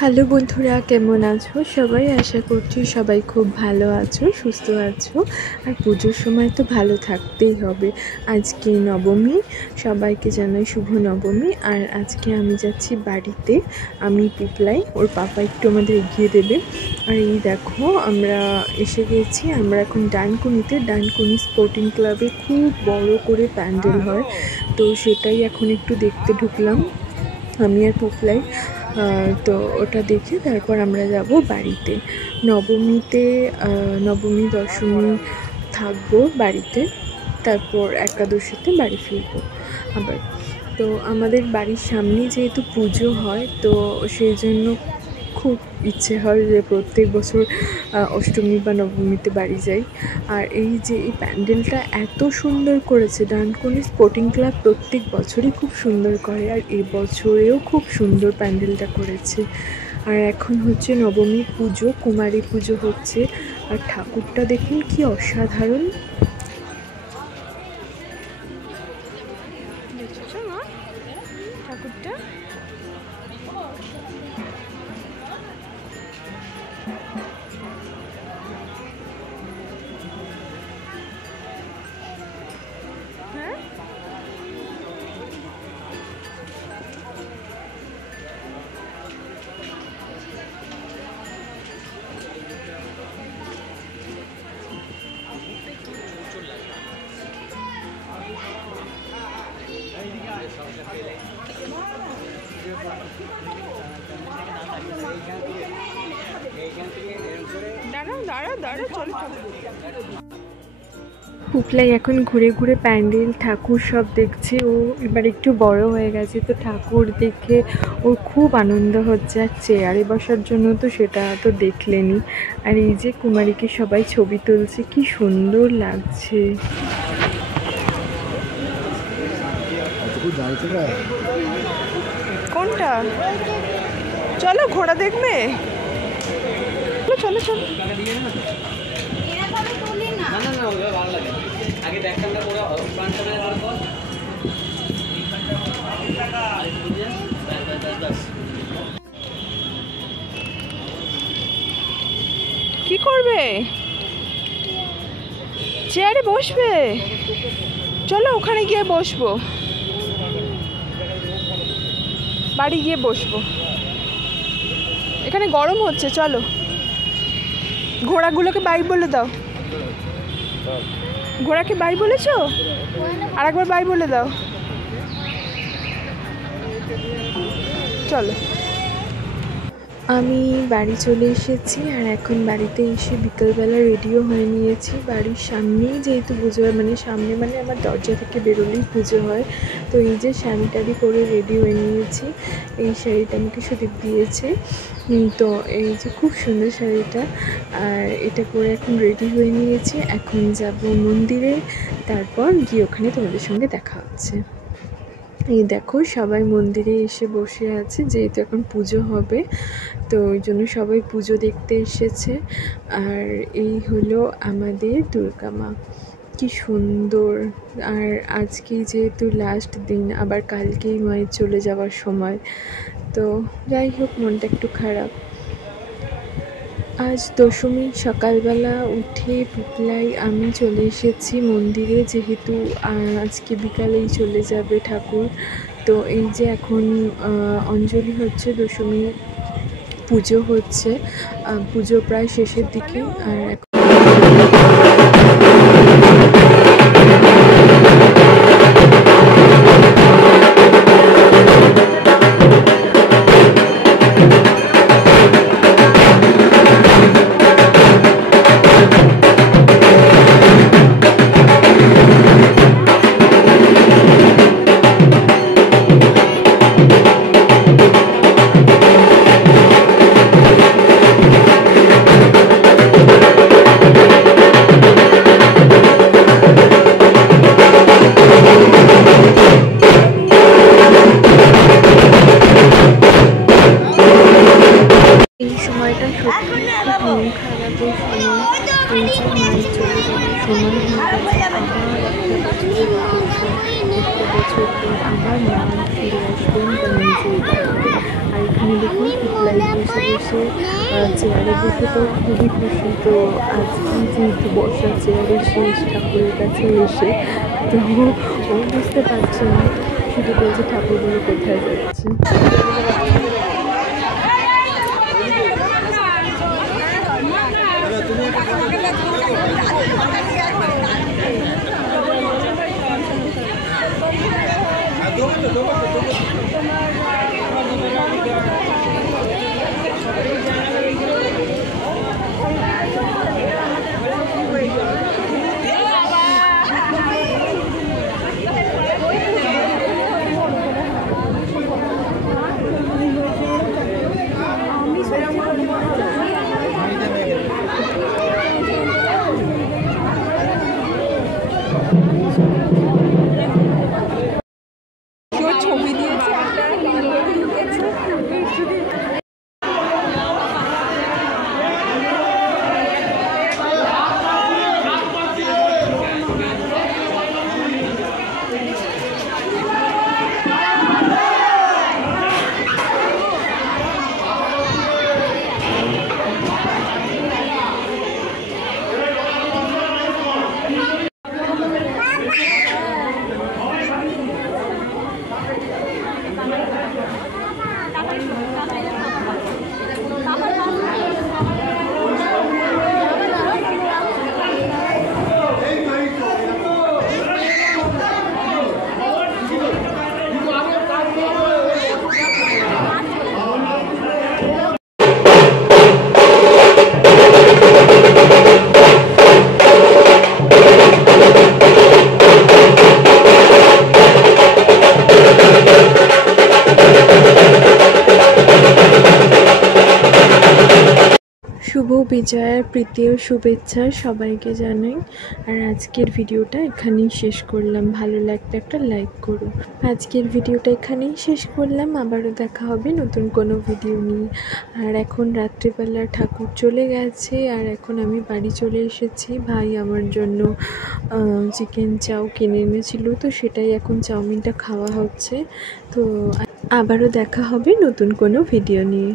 Hello বন্ধুরা, কেমন আছো সবাই? আশা করছি সবাই খুব ভালো আছো, সুস্থ আছো। আর পুজোর সময় তো ভালো থাকতেই হবে। আজকে নবমী, সবাইকে জানাই শুভ নবমী। আর আজকে আমি যাচ্ছি বাড়িতে, আমি পিপলাই, ওর পাপা একটু আমাদের এগিয়ে দেবে। আর এই দেখো আমরা এসে গেছি। আমরা এখন ডানকুনি স্পোর্টিং ক্লাবে খুব বড় করে প্যান্ডেল হয়, তো সেটাই এখন একটু দেখতে ঢুকলাম আমি আর পুপলাই। তো ওটা দেখে তারপর আমরা যাব বাড়িতে। নবমী দশমী থাকবো বাড়িতে, তারপর একাদশীতে বাড়ি ফিরবো আবার। তো আমাদের বাড়ির সামনে যেহেতু পুজো হয়, তো সেই জন্য খুব ইচ্ছে হয় যে প্রত্যেক বছর অষ্টমী বা নবমীতে বাড়ি যাই। আর এই যে এই প্যান্ডেলটা এত সুন্দর করেছে ডানকুনি স্পোর্টিং ক্লাব, প্রত্যেক বছরই খুব সুন্দর করে, আর এই বছরেও খুব সুন্দর প্যান্ডেলটা করেছে। আর এখন হচ্ছে নবমীর পুজো, কুমারী পুজো হচ্ছে। আর ঠাকুরটা দেখুন কি অসাধারণ। ঠাকুরটা পুপলাই এখন ঘুরে ঘুরে প্যান্ডেল ঠাকুর সব দেখছে। ও এবার একটু বড় হয়ে গেছে, তো ঠাকুর দেখে ওর খুব আনন্দ হচ্ছে। আর চেয়ারে বসার জন্য তো সেটা তো দেখলেনি। আর এই যে কুমারীকে সবাই ছবি তুলছে, কি সুন্দর লাগছে। কোনটা? চলো ঘোড়া দেখবে, চলো চলো। কি করবে? চেয়ারে বসবে? চলো ওখানে গিয়ে বসবো, বাড়ি গিয়ে বসবো। এখানে গরম হচ্ছে, চলো। ঘোড়াগুলোকে বাই বলে দাও। ঘোড়াকে বাই বলেছো? আর একবার বাই বলে দাও। চলো। আমি বাড়ি চলে এসেছি, আর এখন বাড়িতে এসে বিকালবেলা রেডিও হয়ে নিয়েছি। বাড়ির সামনেই যেহেতু পুজো হয়, সামনে আমার দরজা থেকে বেরোলেই পুজো হয়। তো এই যে শাড়ি পরে রেডি হয়ে নিয়েছি। এই শাড়িটা আমাকে সুদীপ দিয়েছে, তো এই যে খুব সুন্দর শাড়িটা। আর এটা পরে এখন রেডি হয়ে নিয়েছি, এখন যাব মন্দিরে, তারপর গিয়ে ওখানে তোমাদের সঙ্গে দেখা হচ্ছে। এই দেখো সবাই মন্দিরে এসে বসে আছে, যেহেতু এখন পুজো হবে, তো ওই জন্য সবাই পুজো দেখতে এসেছে। আর এই হলো আমাদের দুর্গা মা, কি সুন্দর। আর আজকেই যেহেতু লাস্ট দিন, আবার কালকেই মায়ের চলে যাওয়ার সময়, তো যাই হোক মনটা একটু খারাপ। আজ দশমী সকালবেলা উঠে পুপলাই আমি চলে এসেছি মন্দিরে, যেহেতু আজকে বিকালেই চলে যাবে ঠাকুর। তো এই যে এখন অঞ্জলি হচ্ছে, দশমী পুজো হচ্ছে, পুজো প্রায় শেষের দিকে। আর এই সময়টা সত্যি খুব মন খারাপের সময়। এই যে মায়ের চলে যাওয়ার সময় হয়ে গেছে, আবার একটা বছর পর আবার মা ফিরে আসবেন তার নিজের বাড়িতে। আর এখানে দেখুন পিপলাই বসে বসে চেয়ারে বসে তো খুবই খুশি। তো আজকে যেহেতু বসা চেয়ারে শেষ ঠাকুরের কাছে এসে, তো ও বুঝতে পারছে না, শুধু বলছে ঠাকুরগুলো কোথায় যাচ্ছে। ছবি দিয়েছে শুভ বিজয়ার প্রীতি ও শুভেচ্ছা সবাইকে জানাই। আর আজকের ভিডিওটা এখানেই শেষ করলাম। ভালো লাগলে একটা লাইক করো। আজকের ভিডিওটা এখানেই শেষ করলাম, আবারও দেখা হবে নতুন কোনো ভিডিও নিয়ে। আর এখন রাত্রিবেলা ঠাকুর চলে গেছে, আর এখন আমি বাড়ি চলে এসেছি। ভাই আমার জন্য চিকেন চাউ কিনে এনেছিল, তো সেটাই এখন চাউমিনটা খাওয়া হচ্ছে। তো আবারও দেখা হবে নতুন কোনো ভিডিও নিয়ে।